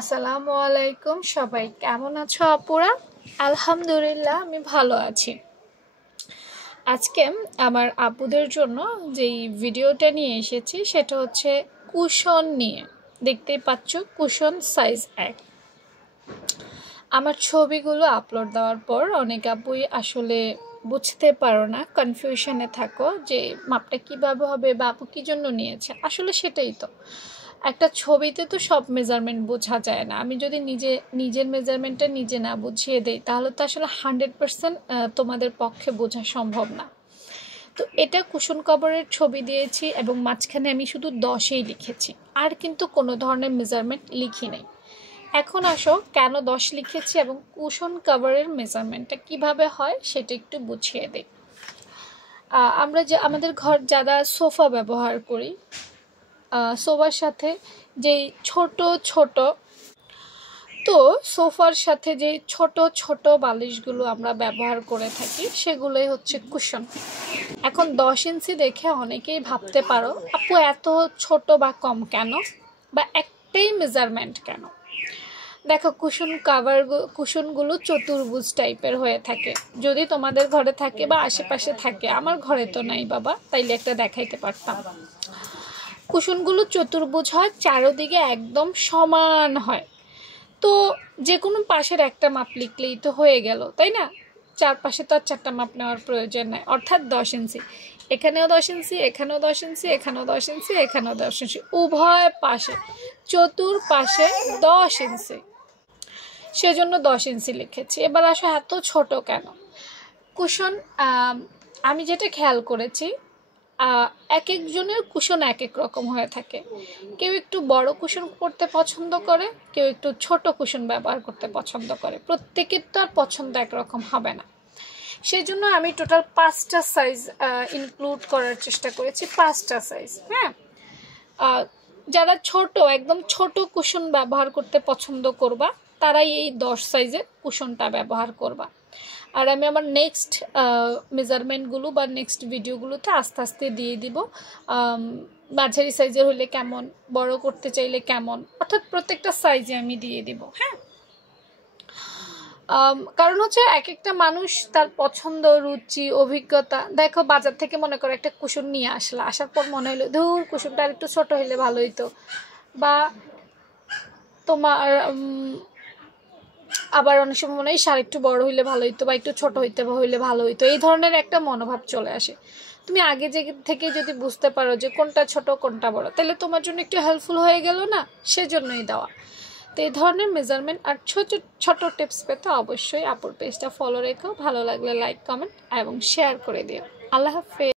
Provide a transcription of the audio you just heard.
আসসালামু আলাইকুম সবাই কেমন আছো আপুরা? আলহামদুলিল্লাহ আমি ভালো আছি। আজকে আমার আপুদের জন্য যেই ভিডিওটা নিয়ে এসেছি সেটা হচ্ছে কুশন নিয়ে। দেখতেই পাচ্ছ কুশন সাইজ 1। আমার ছবিগুলো আপলোড দেওয়ার পর অনেক আপুই আসলে বুঝতে পারো না, কনফিউশনে থাকো যে মাপটা কিভাবে হবে বা আপু কী জন্য নিয়েছে। আসলে সেটাই তো, একটা ছবিতে তো সব মেজারমেন্ট বোঝা যায় না। আমি যদি নিজের মেজারমেন্টটা নিজে না বুঝিয়ে দেই তাহলে তো আসলে 100% তোমাদের পক্ষে বোঝা সম্ভব না। তো এটা কুশন কভারের ছবি দিয়েছি এবং মাঝখানে আমি শুধু 10ই লিখেছি, আর কিন্তু কোনো ধরনের মেজারমেন্ট লিখি নাই। এখন আসো কেন 10 লিখেছি এবং কুশন কভারের মেজারমেন্টটা কিভাবে হয় সেটা একটু বুঝিয়ে দিই। আমরা যে আমাদের ঘর যারা সোফা ব্যবহার করি, সোফার সাথে যেই ছোট ছোট সোফার সাথে যে ছোট ছোট বালিশগুলো আমরা ব্যবহার করে থাকি সেগুলোই হচ্ছে কুশন। এখন 10 ইঞ্চি দেখে অনেকেই ভাবতে পারো আপু এত ছোট বা কম কেন, বা একটাই মেজারমেন্ট কেন? দেখো কুশনগুলো চতুর্ভুজ টাইপের হয়ে থাকে। যদি তোমাদের ঘরে থাকে বা আশেপাশে থাকে, আমার ঘরে তো নাই বাবা, তাইলে একটা দেখাইতে পারতাম। কুশনগুলো চতুর্ভুজ হয়, চারোদিকে একদম সমান হয়। তো যে কোনো পাশের একটা মাপ লিখলেই তো হয়ে গেল, তাই না? চারপাশে তো আর 4টা মাপ নেওয়ার প্রয়োজন নাই। অর্থাৎ 10 ইঞ্চি, এখানেও 10 ইঞ্চি, এখানেও 10 ইঞ্চি, এখানেও 10 ইঞ্চি, এখানেও 10 ইঞ্চি, উভয় পাশে চতুর্পাশে 10 ইঞ্চি, সেজন্য 10 ইঞ্চি লিখেছি। এবার আসো এত ছোট কেন? কুশন আমি যেটা খেয়াল করেছি, এক একজনের কুশন এক এক রকম হয়ে থাকে। কেউ একটু বড় কুশন পরতে পছন্দ করে, কেউ একটু ছোট কুশন ব্যবহার করতে পছন্দ করে। প্রত্যেকের তো আর পছন্দ একরকম হবে না। সেজন্য আমি টোটাল 5টা সাইজ ইনক্লুড করার চেষ্টা করেছি। 5টা সাইজ। হ্যাঁ, যারা ছোট একদম ছোট কুশন ব্যবহার করতে পছন্দ করবা তারাই এই 10 সাইজের কুশনটা ব্যবহার করবা। আর আমি আমার নেক্সট মেজারমেন্টগুলো বা নেক্সট ভিডিওগুলোতে আস্তে আস্তে দিয়ে দিব মাঝারি সাইজের হলে কেমন, বড় করতে চাইলে কেমন, অর্থাৎ প্রত্যেকটা সাইজে আমি দিয়ে দিব। হ্যাঁ, কারণ হচ্ছে এক একটা মানুষ তার পছন্দ, রুচি, অভিজ্ঞতা। দেখো বাজার থেকে মনে করো একটা কুশন নিয়ে আসলা, আসার পর মনে হলো ধুর কুশনটা আর একটু ছোট হইলে ভালো হইতো, বা তোমার আবার অনেক সময় মনে হয় শাড়ি একটু বড় হইলে ভালো হইতো বা একটু ছোট হইলে ভালো হইতো, এই ধরনের একটা মনোভাব চলে আসে। তুমি আগে থেকে যদি বুঝতে পারো যে কোনটা ছোট কোনটা বড়, তাহলে তোমার জন্য একটু হেল্পফুল হয়ে গেল না? সেজন্যই দেওয়া। তো এই ধরনের মেজারমেন্ট আর ছোট টিপস পেতে অবশ্যই আপুর পেজটা ফলো রেখো। ভালো লাগলে লাইক, কমেন্ট এবং শেয়ার করে দিও। আল্লাহ হাফেজ।